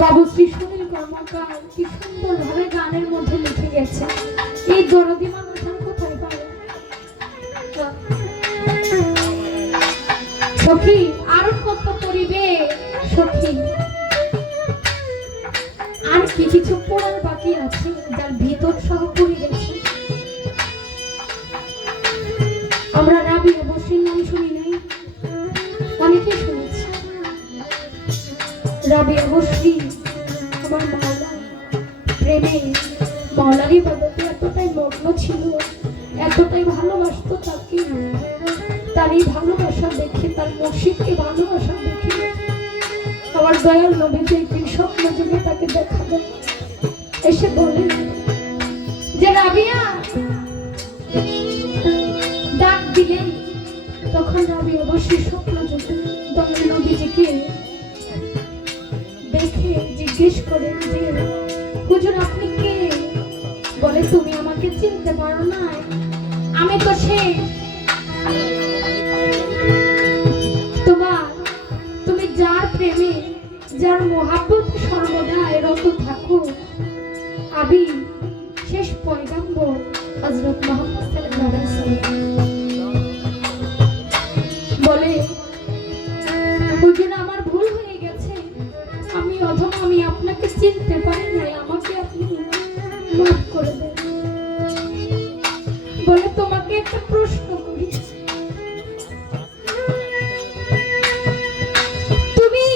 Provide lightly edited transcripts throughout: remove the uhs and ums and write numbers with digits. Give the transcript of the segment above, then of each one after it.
বাবু শ্রী সুনীল কর্মকার কি সুন্দর ভাবে গানের মধ্যে লিখে গেছে। এই দরদি মানুষ কোথায় পাবে? সখী আর কত পরিবে সখী, আর কি কিছু পড়ার বাকি আছে যার ভিতর সহ পড়ে গেছে। আমরা রাবি অবশ্যই নাম শুনি নাই, অনেকে শুনেছি। রাবি অবশ্যই আমার মাওলা প্রেমে মাওলারই বাবাকে এতটাই মগ্ন ছিল, এতটাই ভালোবাসতো তাকে। তার এই ভালোবাসা দেখে, তার মুর্শিদকে ভালোবাসা দেখে আমার দয়াল নবী যে একদিন স্বপ্ন যুগে তাকে দেখা দেয়, এসে বলে যে রাবিয়া, ডাক দিলেন। তখন রাবি অবশ্যই স্বপ্ন যুগে দয়াল নবীজিকে দেখে জিজ্ঞেস করে যে হুজুর আপনি কে? বলে তুমি আমাকে চিনতে পারো না, আমি তো সে তোমার, তুমি যার প্রেমে যার মোহাব্বত সর্বদা রত থাকো, আমি শেষ পয়গম্বর হযরত মুহাম্মদ সাল্লাল্লাহু আলাইহি ওয়াসাল্লাম। বলে হুজুর আমার ভুল হয়ে গেছে, আমি অধম, আমি আপনাকে চিনতে পারি না, আমাকে আপনি মাফ করে দেন। বলে তোমাকে একটা প্রশ্ন করি, তুমি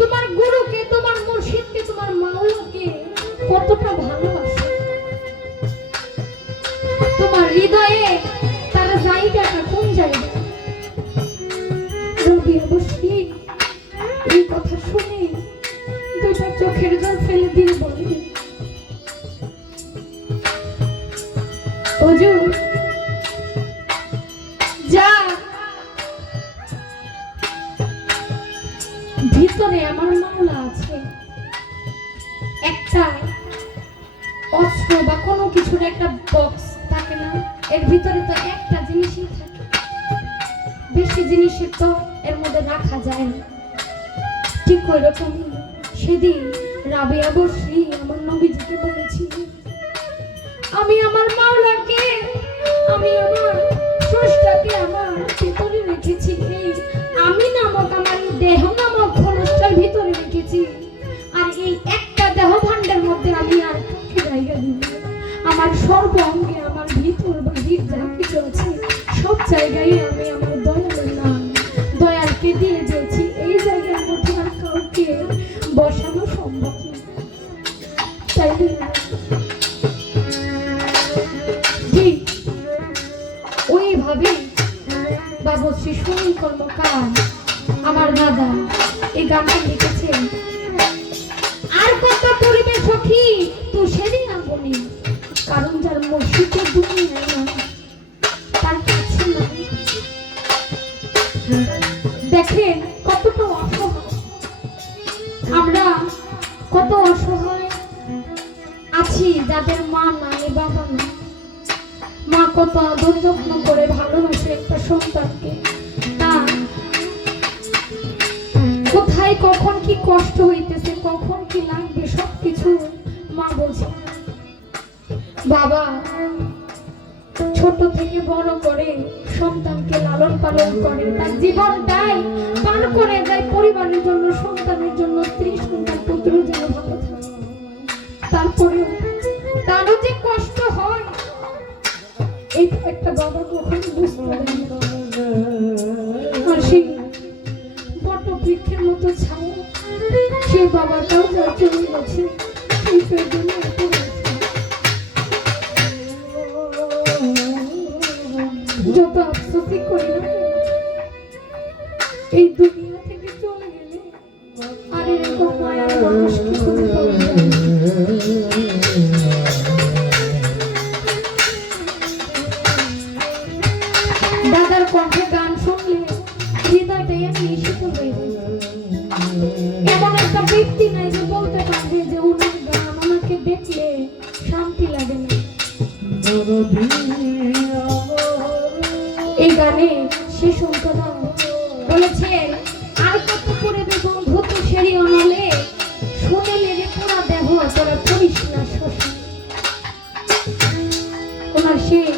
তোমার গুরুকে, তোমার মুর্শিদকে, তোমার মাওলাকে কতটা ভালোবাসো? তোমার হৃদয়ে তার জায়গাটা কোন জায়গা? রবি অবশ্যই এই কথা শুনে দুটা চোখের জল ফেলে দিয়ে বলে হুজুর যা ভিতরে আমার মাওলা আছে। একটা অস্ত্র বা কোনো কিছুর একটা বক্স থাকে না, এর ভিতরে তো একটা জিনিসই থাকে, বেশি জিনিসের তো এর মধ্যে রাখা যায় না। ঠিক ওইরকমই সেদিন রাবেয়া বসরি আমার নবীজিকে বলেছিল, আমি আমার মাওলাকে, আমি আমার স্রষ্টাকে আমার ভিতরে রেখেছি, এই আমি নামক আমার দেহ নামক খোলসটার ভিতরে রেখেছি। আর এই একটা দেহ ভাণ্ডের মধ্যে আমি আর কাউকে জায়গা দিব না। আমার সর্ব অঙ্গে, আমার ভিতর বাহির যা কিছু আছে সব জায়গায় আমি আমার দয়ালের নাম দয়ালকে দিয়ে দিয়েছি। এই জায়গার মধ্যে আর কাউকে বসানো সম্ভব না। তাই ঠিক ওইভাবে বাবুশ্রী সুনীল কর্মকার আমার দাদা এই গানটা লিখেছেন। আর কত পরিবেশ সখী তুষেরই আগুনে, কারণ যার মসজিদের দুনিয়ায় না তার কাছে না। দেখেন কতটা অসহায় আমরা, কত অসহায় আছি যাদের মা নাই বাবা নাই। মা কত আদর যত্ন করে ভালোবাসে একটা সন্তানকে, তা কোথায় কখন কি কষ্ট হইতেছে, কখন কি লাগবে সবকিছু মা বোঝে। বাবা ছোট থেকে বড় করে সন্তানকে লালন পালন করে, তার জীবনটাই পার করে দেয় পরিবারের জন্য, সন্তানের জন্য, স্ত্রী সন্তান পুত্র যেন ভালো থাকে। তারপরে তারও যে কষ্ট হয় এই একটা বাবা কখনো বুঝতে পারে না। আর সেই বট বৃক্ষের মতো ছায়া সেই বাবাটাও যা চলে গেছে, সেই জন্য যত আফসোসই করি না এই দুনিয়া থেকে চলে গেলে আর এরকম মায়ের মানুষকে খুঁজে পাওয়া যায় না। দাদার কণ্ঠে গান শুনলে হৃদয়টা এমনি শীতল হয়ে যায়। এমন একটা ব্যক্তি নাই যে বলতে পারবে যে উনার গান আমাকে দেখলে শান্তি লাগে না। এই গানে সে সন্তান বলেছেন, আর কত করে দেব ভূত সেরি অনলে, শুনে লেগে পুরা দেহ তোরা করিস না শোষণ। ওনার শেষ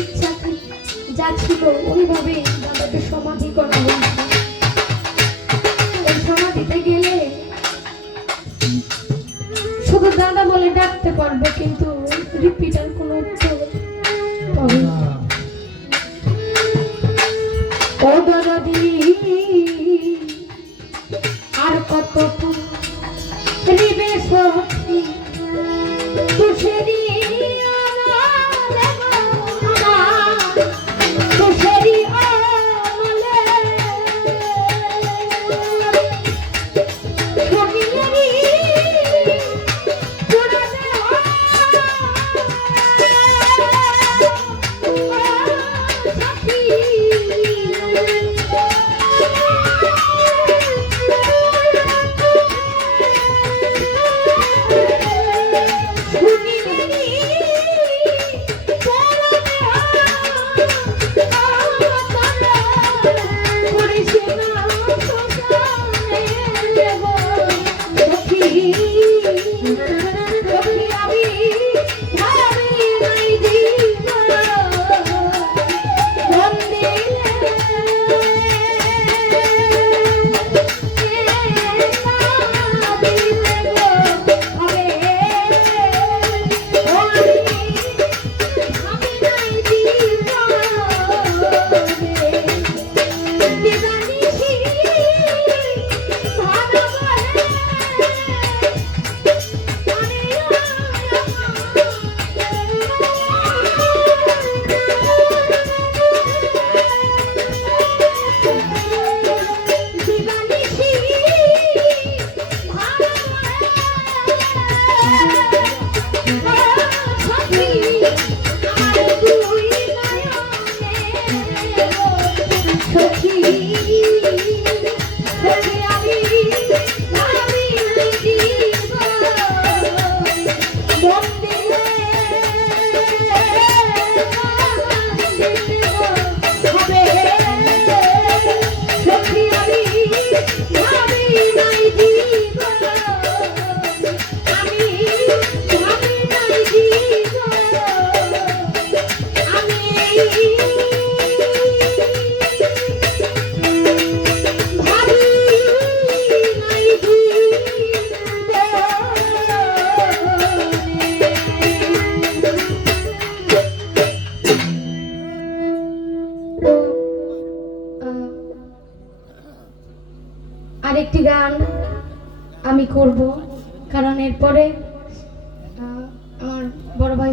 ইচ্ছা যা ছিল ওইভাবে দাদাকে সমাধি করা হয়েছে। এই সমাধিতে গেলে শুধু দাদা বলে ডাকতে পারবো, কিন্তু রিপিটার কোনো উত্তর পাবে না। ও দরদি আর কত রিবে সখী তুষেরি আরেকটি গান আমি করব, কারণ এরপরে আমার বড় ভাই